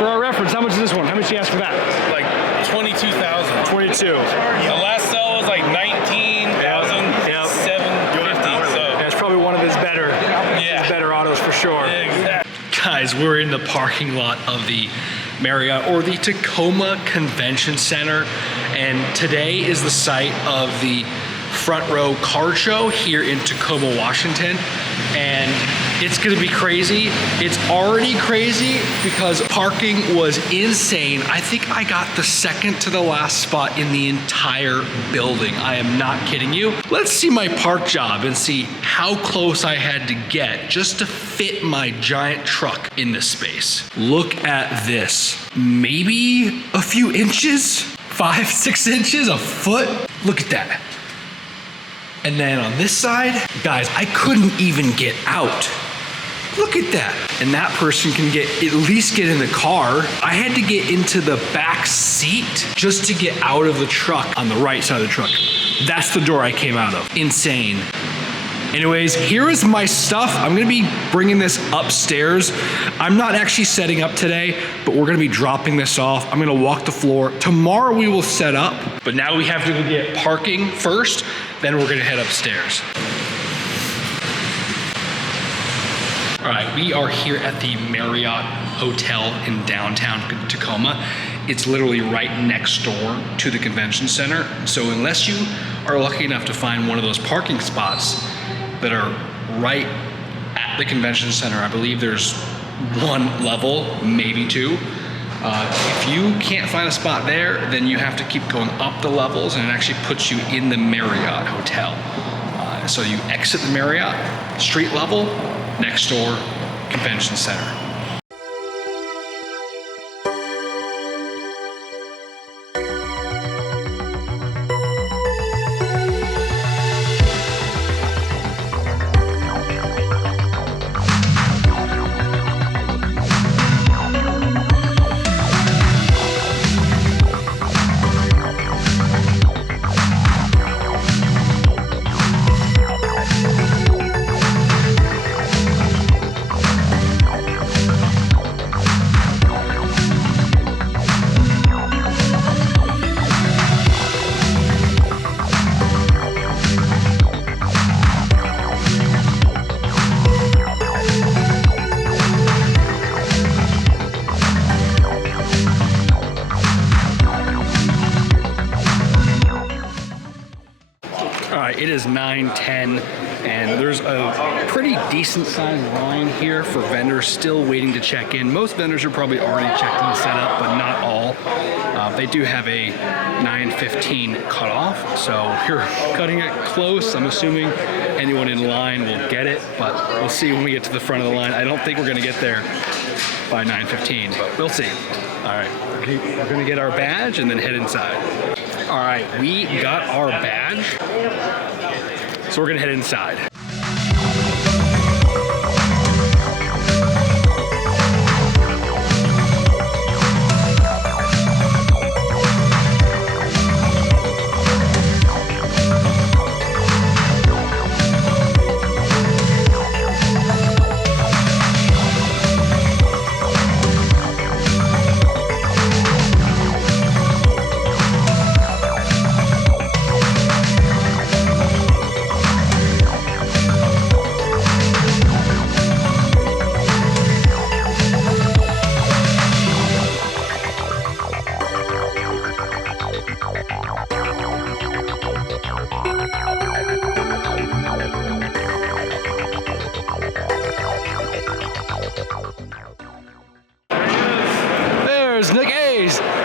For our reference, how much is this one? How much do you ask for that? Like 22,000. 22. The last sale was like 19,750. So That's probably one of his better, autos for sure. Exactly. Guys, we're in the parking lot of the Marriott or the Tacoma Convention Center, and today is the site of the Front Row Card Show here in Tacoma, Washington, and it's gonna be crazy. It's already crazy because parking was insane. I think I got the second to the last spot in the entire building. I am not kidding you. Let's see my park job and see how close I had to get just to fit my giant truck in this space. Look at this. Maybe a few inches? 5, 6 inches, a foot? Look at that. And then on this side, guys, I couldn't even get out. Look at that. And that person can at least get in the car. I had to get into the back seat just to get out of the truck on the right side of the truck. That's the door I came out of. Insane. Anyways, here is my stuff. I'm gonna be bringing this upstairs. I'm not actually setting up today, but we're gonna be dropping this off. I'm gonna walk the floor. Tomorrow we will set up, but now we have to go get parking first, then we're gonna head upstairs. All right, we are here at the Marriott Hotel in downtown Tacoma. It's literally right next door to the convention center. So unless you are lucky enough to find one of those parking spots that are right at the convention center, I believe there's one level, maybe two. If you can't find a spot there, then you have to keep going up the levels, and it actually puts you in the Marriott Hotel. So you exit the Marriott, street level, next door, convention center. It is 9:10, and there's a pretty decent sized line here for vendors still waiting to check in. Most vendors are probably already checked in and set up, but not all. They do have a 9:15 cutoff, so you're cutting it close. I'm assuming anyone in line will get it, but we'll see when we get to the front of the line. I don't think we're gonna get there by 9:15, but we'll see. All right, we're gonna get our badge and then head inside. All right, we got our badge, so we're gonna head inside.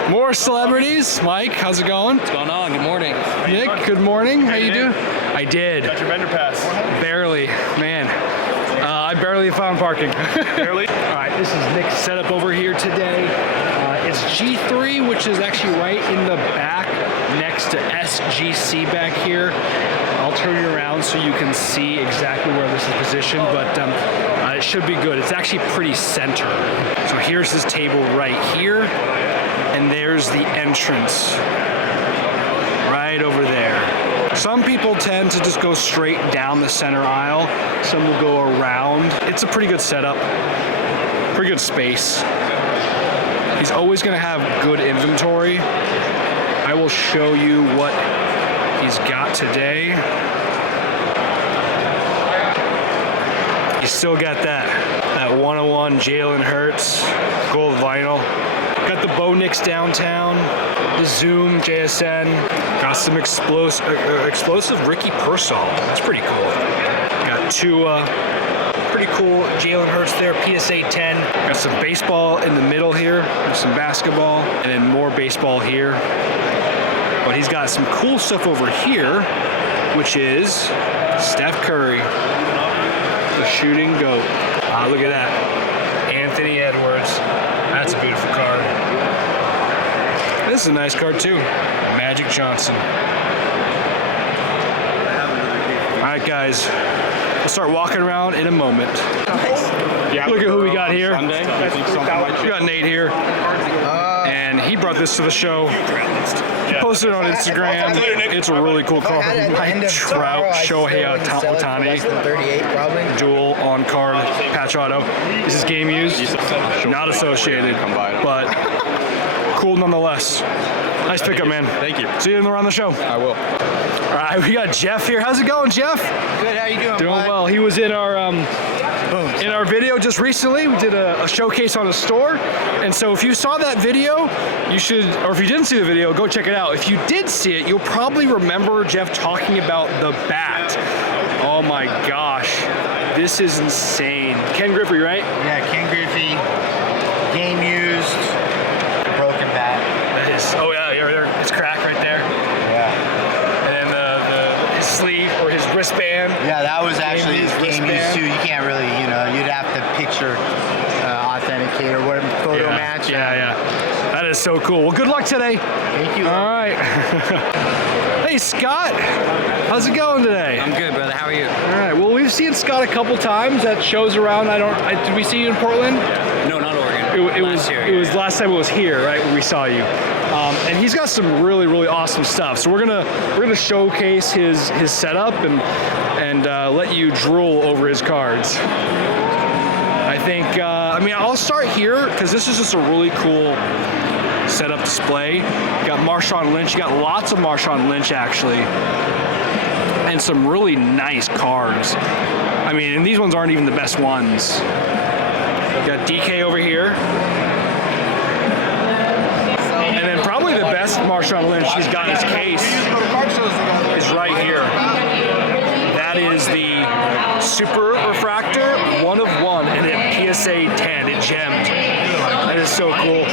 More celebrities. Mike, how's it going? What's going on? Good morning. Nick, good morning. How you doing? I did. Got your vendor pass. Barely, man. I barely found parking. Barely? All right, this is Nick's setup over here today. It's G3, which is actually right in the back next to SGC back here. I'll turn you around so you can see exactly where this is positioned, but it should be good. It's actually pretty center. So here's this table right here, and there's the entrance right over there. Some people tend to just go straight down the center aisle. Some will go around. It's a pretty good setup, pretty good space. He's always going to have good inventory. I will show you what he's got today. You still got that 101 Jalen Hurts gold vinyl. Got the Bo Nix downtown, the Zoom JSN. Got some explosive Ricky Pearsall. That's pretty cool. Got two pretty cool Jalen Hurts there, PSA 10. Got some baseball in the middle here, some basketball, and then more baseball here. But he's got some cool stuff over here, which is Steph Curry, the shooting GOAT. Look at that. Anthony Edwards. That's a beautiful card. This is a nice card too. Magic Johnson. All right, guys. We'll start walking around in a moment. Yeah, Look at who we got here. Sunday. We got Nate here. And he brought this to the show. Posted it on Instagram. It's a really cool card. Trout, Shohei Ohtani. 38 probably. Dual on card patch auto. This is game used, not associated, but cool nonetheless. Nice pickup, man. Thank you. See you around the show. I will. All right, we got Jeff here. How's it going, Jeff? Good, how you doing? Doing bud? well. He was in our video just recently. We did a showcase on a store, and so if you saw that video, you should, or if you didn't see the video, go check it out. If you did see it, you'll probably remember Jeff talking about the bat. Oh my gosh, this is insane. Ken Griffey, right? Yeah, Ken Griffey, game used, broken bat. That is. Oh yeah, it's cracked right there. Yeah. And then his sleeve or his wristband. Yeah, that was actually his game used wristband. too. You can't really, you'd have to picture authenticate or whatever, photo match. Yeah. That is so cool. Well, good luck today. Thank you. All right. Hey, Scott. How's it going today? I'm good, brother. How are you? All right. Well, we've seen Scott a couple times at shows around. Did we see you in Portland? No, not Oregon. It was last time it was here, right, when we saw you. And he's got some really, really awesome stuff. So we're gonna showcase his setup and let you drool over his cards. I think, I'll start here because this is just a really cool setup display. You got Marshawn Lynch. You got lots of Marshawn Lynch actually, and some really nice cards. And these ones aren't even the best ones. You got DK over here. And then probably the best Marshawn Lynch he's got in his case is right here. That is the Super Refractor 1 of 1 and a PSA 10. It gemmed. That is so cool.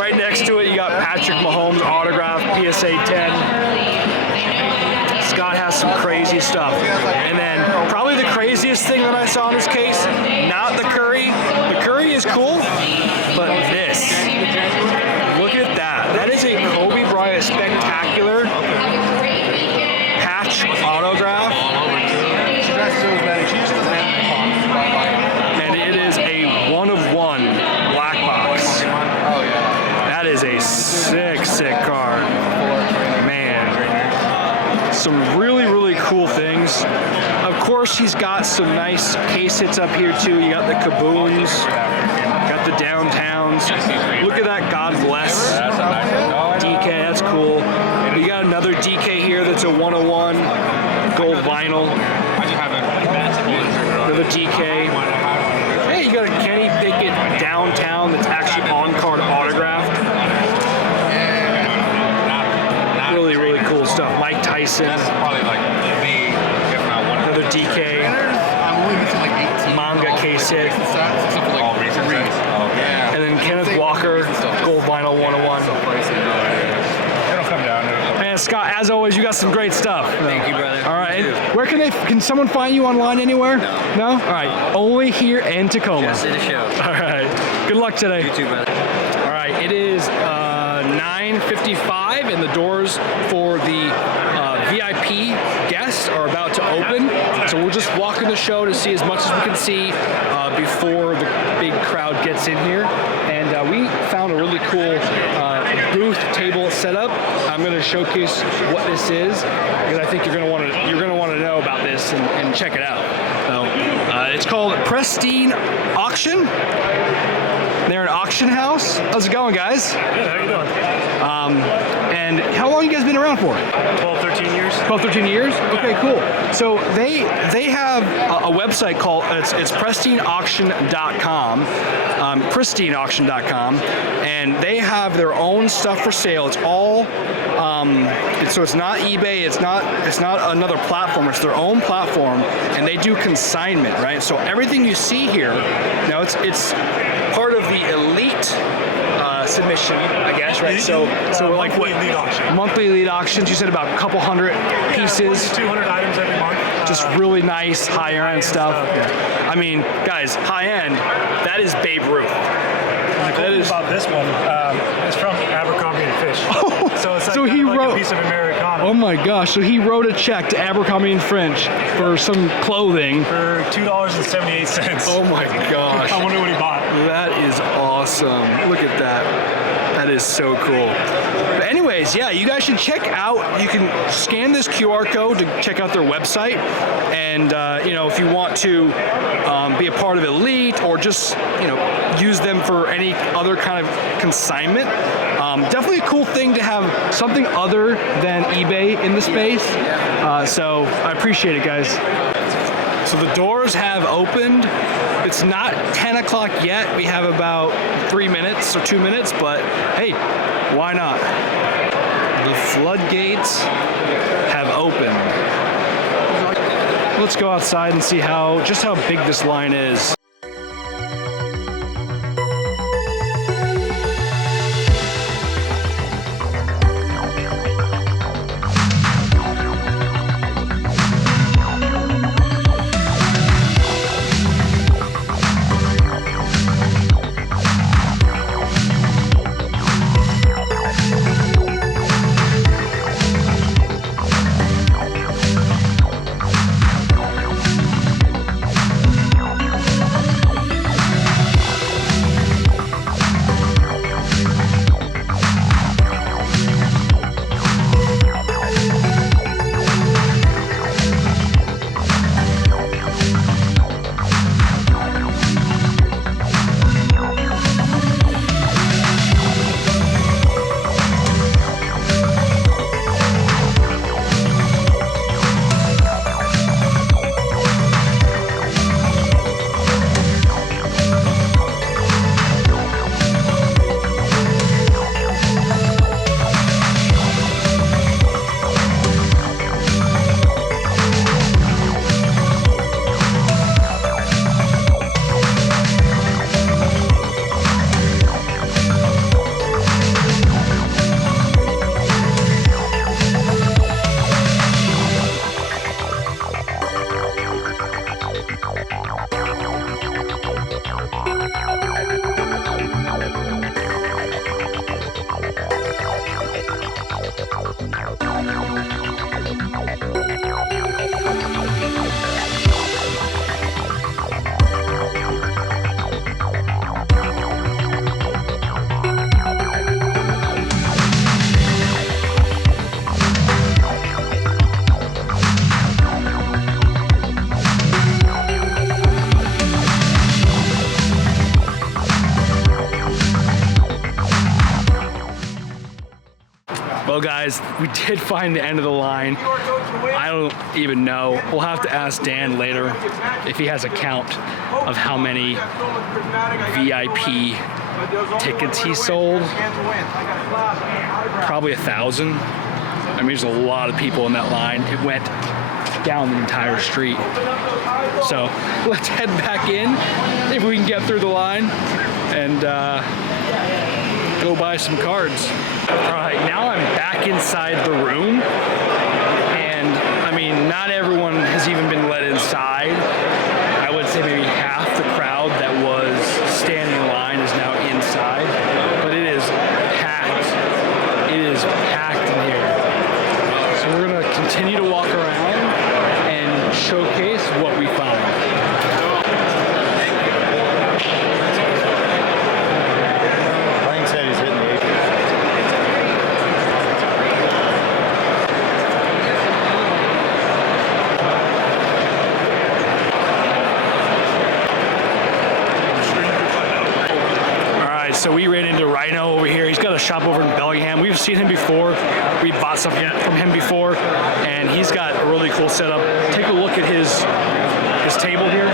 Right next to it, you got Patrick Mahomes autograph PSA 10. Scott has some crazy stuff. And then probably the craziest thing that I saw in this case, not the Curry. The Curry is cool, but this. Look at that. That is a Kobe Bryant Spectacular patch autograph. And it is a 1 of 1 black box. That is a sick card. Man. Some really, really cool things. Of course, he's got some nice case hits up here too. You got the Kaboons, got the Downtowns. Look at that, God bless. DK, that's cool. We got another DK here that's a 101 gold vinyl. Another DK. Hey, you got a Kenny Pickett Downtown that's actually on card autographed. Really, really cool stuff. Mike Tyson. Another DK. Manga case hit. And then Kenneth Walker, gold vinyl 101. Man, Scott, as always, you got some great stuff. Thank you, brother. All right. And where can someone find you online anywhere? No? All right. Only here in Tacoma. Just in the show. All right. Good luck today. You too, brother. All right. It is 9:55 and the doors for the VIP guests are about to open. So we're just walking the show to see as much as we can see before the big crowd gets in here. And we found a really cool booth table setup. I'm going to showcase what this is because I think you're going to want to know about this and check it out. So it's called Pristine Auction. They're an auction house. How's it going, guys? Good, how you doing? And how long you guys been around for? 12, 13 years. 12, 13 years? Okay, cool. So they have a website called, it's pristineauction.com, pristineauction.com, and they have their own stuff for sale. It's all, so it's not eBay, it's not another platform, it's their own platform, and they do consignment, right? So everything you see here, now it's part of the elite submission, I guess, right? So like what? Monthly lead auction. Monthly lead auctions. You said about a couple hundred pieces. 200 items every month. Just really nice high-end stuff. I mean, guys, high-end. That is Babe Ruth. The cool thing about this one is from Abercrombie and Fish. So it's like, So he like wrote- a piece of Americana. Oh my gosh! So he wrote a check to Abercrombie and Fitch for some clothing. For $2.78. Oh my gosh! I wonder what he bought. That is awesome. Look at that. That is so cool. But anyways, yeah, you guys should check out, you can scan this QR code to check out their website. And, you know, if you want to be a part of Elite or just, you know, use them for any other kind of consignment, definitely a cool thing to have something other than eBay in the space. So I appreciate it, guys. So the doors have opened. It's not 10 o'clock yet. We have about 3 minutes or 2 minutes, but hey, why not? The floodgates have opened. Let's go outside and see just how big this line is. Well, guys, we did find the end of the line. I don't even know. We'll have to ask Dan later if he has a count of how many VIP tickets he sold. Probably 1,000. I mean, there's a lot of people in that line. It went down the entire street. So let's head back in if we can get through the line and go buy some cards. All right, now I'm back inside the room, and I mean, not everyone has even been let inside. I would say maybe half the crowd that was standing in line is now inside, but it is packed. It is packed in here. So we're gonna continue to walk around and showcase what we find. Lang said he's hitting the 8. here. He's got a shop over in Bellingham. We've seen him before. We bought something from him before, and he's got a really cool setup. Take a look at his table here.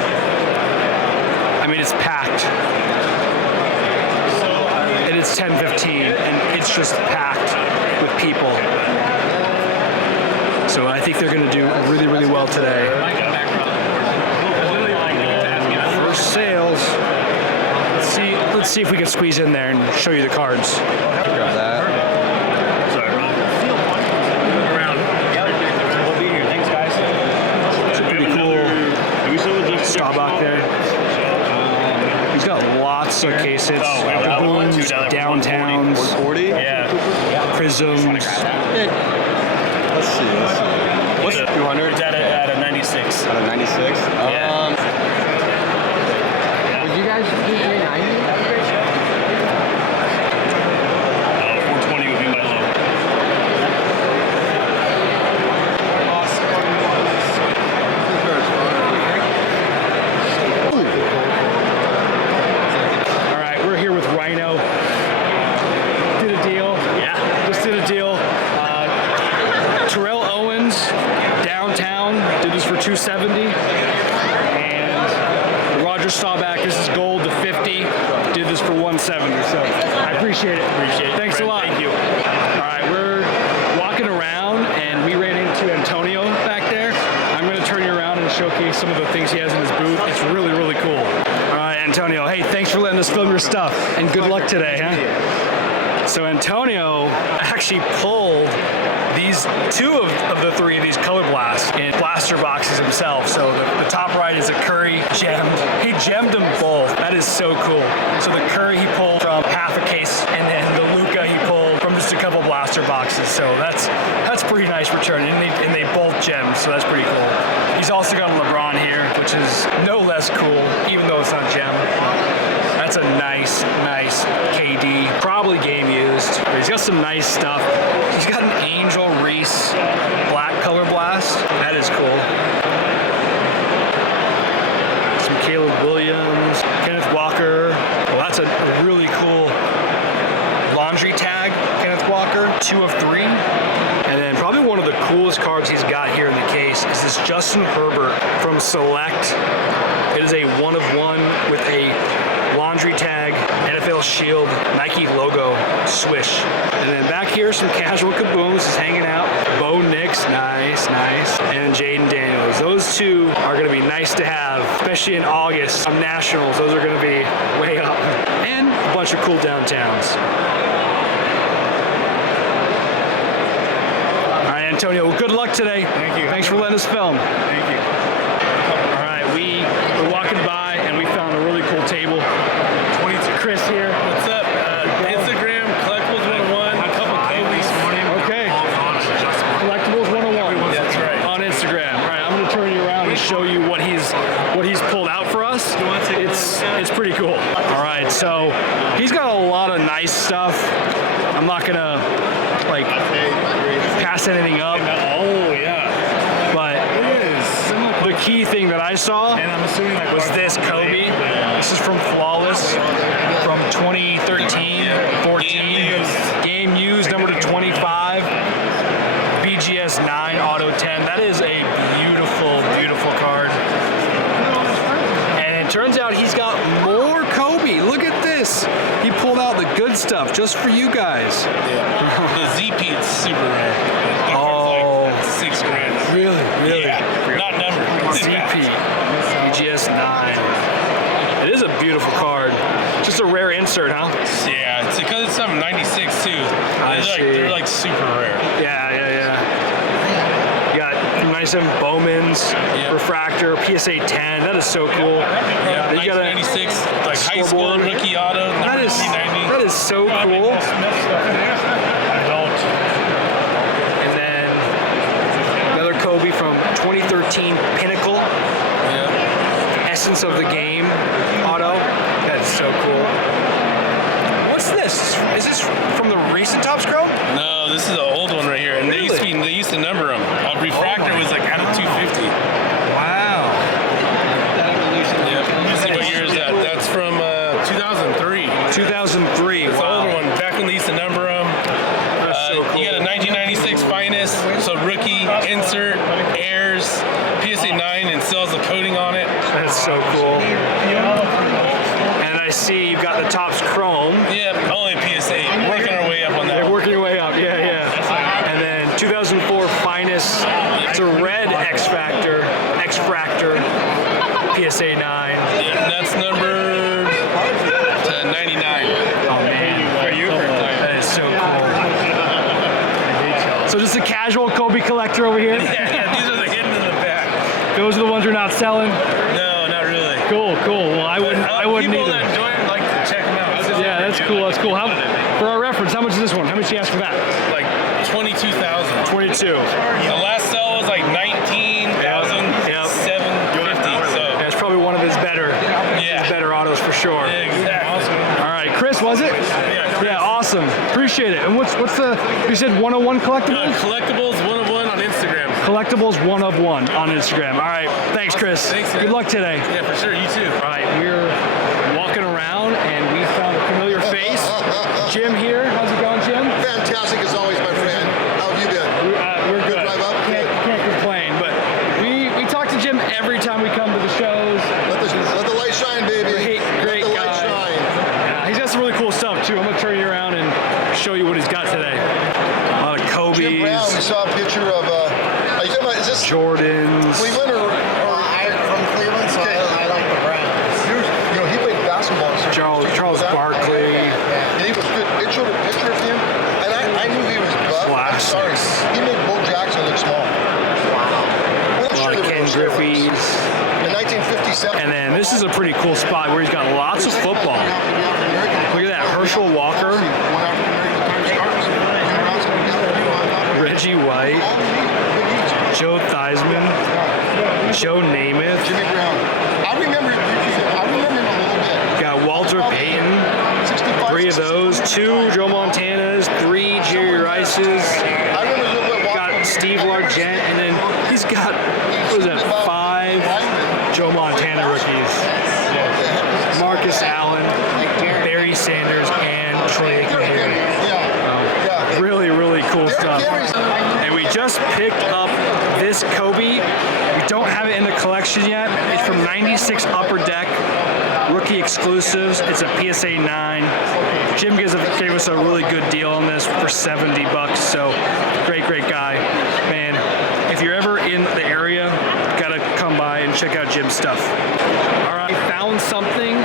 I mean, it's packed. And it's 10:15, and it's just packed with people. So I think they're going to do really, really well today. First sales. Let's see if we can squeeze in there and show you the cards. Grab that. Sorry, Ron. Around. We'll be here. Thanks, guys. It's a pretty cool Staubach there. He's got lots of cases. Booms, downtowns, 40? Yeah. prisms. Let's see. What's it? 200? It's at a 96. Out of 96? Yeah. Would you guys do 390? 420 would be my low. All right, we're here with Rhino. Did a deal. Yeah. Just did a deal. Terrell Owens, downtown, did this for $270. And Roger Staubach, this is gold to 50, did this for $170. So I appreciate it. Thanks a lot. Thank you. All right, we're walking around and we ran into Antonio back there. I'm going to turn you around and showcase some of the things he has in his booth. It's really, really cool. All right, Antonio, hey, thanks for letting us film your stuff and good luck today, huh? So Antonio actually pulled these two of the three of these color blasts in blaster boxes himself. So the top right is a Curry gemmed. He gemmed them both. That is so cool. So the Curry he pulled from half a case, and then the Luka he pulled from just a couple blaster boxes. So that's pretty nice return, and they both gemmed. So that's pretty cool. He's also got a LeBron here, which is no less cool, even though it's not gem. That's a nice KD, probably game used. But he's got some nice stuff. He's got an Angel Reese black color blast. That is cool. Some Caleb Williams, Kenneth Walker. Well, that's a really cool laundry tag, Kenneth Walker, 2 of 3. And then probably one of the coolest cards he's got here in the case is this Justin Herbert from Select. It is a 1 of 1 with a laundry tag, NFL Shield, Nike logo, swish. And then back here, some casual kabooms is hanging out. Bo Nix, nice. And Jaden Daniels. Those two are going to be nice to have, especially in August. Nationals, those are going to be way up. And a bunch of cool downtowns. All right, Antonio, good luck today. Thank you. Thanks for letting us film. Thank you. All right, we were walking by and we found a really cool table. 22 Chris here. What's up? Instagram, Collectibles 101. A couple KOBE this morning. Okay. Collectibles 101. That's right. On Instagram. All right, I'm going to turn you around and show you what he's pulled out for us. It's pretty cool. All right, so he's got a lot of nice stuff. I'm not going to like pass anything up. Oh, yeah. But the key thing that I saw And I'm assuming like was this KOBE. This is from Flawless from 2013, 14. Game used, number to 25. BGS 9, Auto 10. That is a beautiful card. And it turns out he's got more KOBE. Look at this. He pulled out the good stuff just for you guys. The ZP is super rare. That Oh. card's like $6 grand. Really? Yeah. Not numbered. ZP, BGS 9. It is a beautiful card. Just a rare insert, huh? Yeah, it's because it's something 96 too. see. They're like super rare. Yeah. You got nice Bowman's, Refractor, PSA 10. That is so cool. Yeah, You got a 1996, like high school scoreboard. rookie auto, That number is 390. that is so cool. I don't. And then another KOBE from 2013 Pinnacle, Yeah. Essence of the Game auto. That is so cool. What's this? Is this from the recent Topps Chrome? No, this is an old one right here, and they used to number them. A refractor was like out of 250. Wow. Yeah. Let's see what year is that? That's from 2003. 2003. It's an Wow. older one. Back when they I see you've got the Topps Chrome. Yeah, only PSA. Working our way up on that. They're working your way up, yeah. And then 2004 Finest. It's a red X-Fractor, PSA 9. Yeah, that's number 99. Oh man, for you? That is so cool. So just a casual Kobe collector over here? Yeah, these are the hidden in the back. Those are the ones you're not selling? No, not really. Cool. Well, I wouldn't People either. that enjoy it like to check them out. Yeah, that's cool. For our reference, how much is this one? How much you ask for that? Like 22,000. 22. The last sell was like 19,750. So That's probably one of his better autos for sure. exactly. All right, Chris, was it? Yeah, Yeah, awesome. Appreciate it. And what's the? You said 101 Collectibles? Collectibles 101 on Instagram. Collectibles 101 on Instagram. All right, thanks, Chris. Thanks, Good man. luck today. Yeah, for sure. You too. All right, we're walking around and we found a familiar face. Jim here. How's it going, Jim? Fantastic as always, my friend. How have you been? We're good. Drive up? Can't complain. But we talk to Jim every time we come to the shows. Let the light shine, baby. Great Let the guy. light shine. Yeah, he's got some really cool stuff too. I'm gonna turn you around and show you what he's got today. A lot of Kobe's, Jim Brown, we saw a picture of, are you talking about, is this Jordans. Cleveland or I'm from Cleveland, so I like the Browns. you know, he played basketball. So Charles Barkley. And he was good. It showed a picture of him, and I knew he was buff. I'm sorry. He made Bo Jackson look small. Wow. A lot of Ken Griffey's. In 1957. And then this is a pretty cool spot where he's got lots of football. Look at that, Herschel Walker, Reggie White, Joe Theismann, Joe Namath. Jimmy Brown. I remember him a little bit. Got Walter Payton, 65, 3 of those, 2 Joe Montanas, 3 Jerry Rices, I remember got Steve Largent, and then he's got, what was that, 5 Joe Montana rookies. Marcus Allen, Barry Sanders, and Troy Aikman. Really cool stuff. And we just picked up this Kobe. We don't have it in the collection yet. It's from 96 Upper Deck, rookie exclusives. It's a PSA 9. Jim gave us a really good deal on this for $70. So great guy. Man, if you're ever in the area, gotta come by and check out Jim's stuff. All right, found something.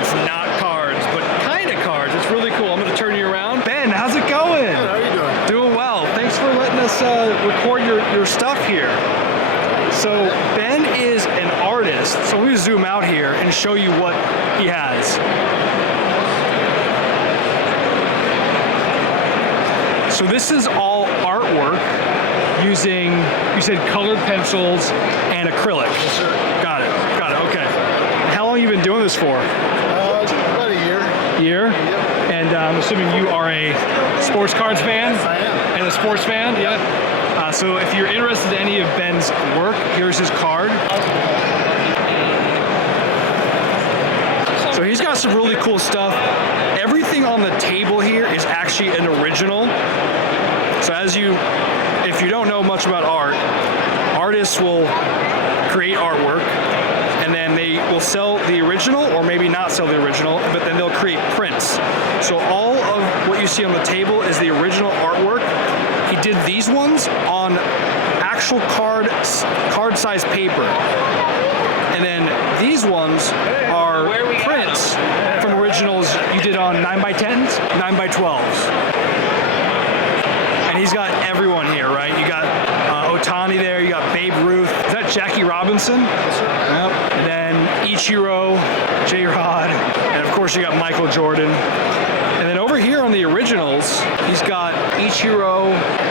It's not cards, but kind of cards. It's really cool. I'm gonna turn you around. Ben, how's it going? How are you doing? Doing well. Thanks for letting us record your stuff here. So Ben is an artist. So I'm gonna zoom out here and show you what he has. So this is all artwork using, you said colored pencils and acrylic. Yes, sir. Got it, okay. How long have you been doing this for? About a year. Yep. And I'm assuming you are a sports cards fan? I am. And a sports fan? Yeah. So if you're interested in any of Ben's work, here's his card. So he's got some really cool stuff. Everything on the table here is actually an original. So if you don't know much about art, artists will create artwork and then they will sell the original or maybe not sell the original, but then they'll create prints. So all of what you see on the table is the original artwork. He did these ones on actual card-sized paper. And then these ones are prints from originals you did on 9x10s, 9x12s. And he's got everyone here, right? You got Ohtani there, you got Babe Ruth. Is that Jackie Robinson? Yes, sir. Yep. And then Ichiro, J-Rod, and of course you got Michael Jordan. And then over here on the originals, he's got Ichiro,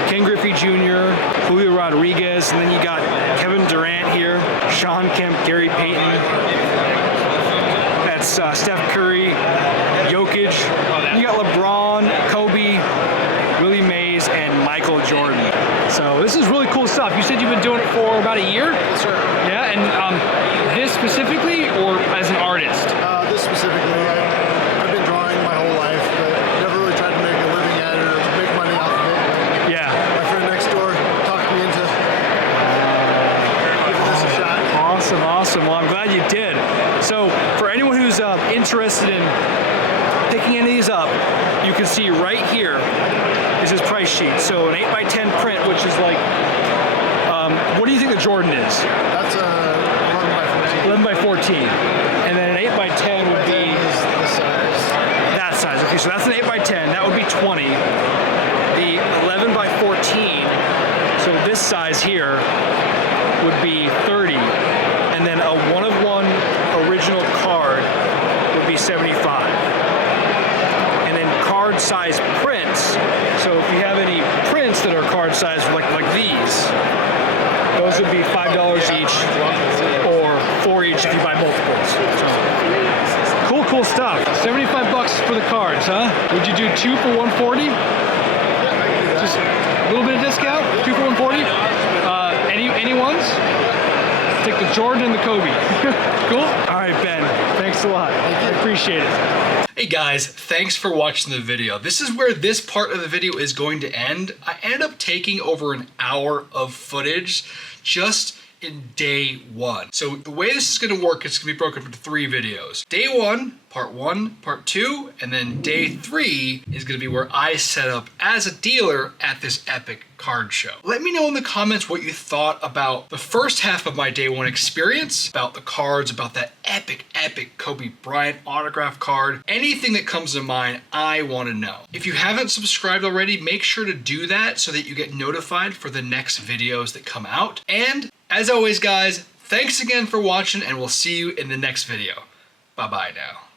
Ken Griffey Jr., Julio Rodriguez, and then you got Kevin Durant here, Sean Kemp, Gary Payton. That's Steph Curry, Jokic. You got LeBron, Kobe, Willie Mays, and Michael Jordan. So this is really cool stuff. You said you've been doing it for about a year? Yes, sir. Yeah, and this specifically or as an artist? This specifically, I've been drawing my whole life, but never really tried to make a living at it or make money off of it. Yeah. My friend next door talked me into giving this a shot. Awesome. Well, I'm glad you did. So for anyone who's interested in can see right here is his price sheet. So an 8x10 print, which is like, what do you think the Jordan is? That's a 11 by 14. 11 by 14. And then an 8x10 would be The size. that size. Okay, so that's an 8x10. That would be 20. The 11 by 14, so this size here would be 30. And then a one-of-one original card would be 75. And then card size prints. So if you have any prints that are card size like these, those would be $5 each or $4 each if you buy multiples. So, cool stuff. 75 bucks for the cards, huh? Would you do 2 for 140? Just a little bit of discount? 2 for 140? Any ones? Take the Jordan and the Kobe. Cool? All right, Ben. Thanks a lot. I appreciate it. Hey guys, thanks for watching the video. This is where this part of the video is going to end. I ended up taking over an hour of footage just in day one. So the way this is gonna work, it's gonna be broken into 3 videos. Day 1, part 1, part 2, and then day 3 is gonna be where I set up as a dealer at this epic card show. Let me know in the comments what you thought about the first half of my day 1 experience, about the cards, about that epic Kobe Bryant autograph card. Anything that comes to mind, I wanna know. If you haven't subscribed already, make sure to do that so that you get notified for the next videos that come out. And as always, guys, thanks again for watching, and we'll see you in the next video. Bye-bye now.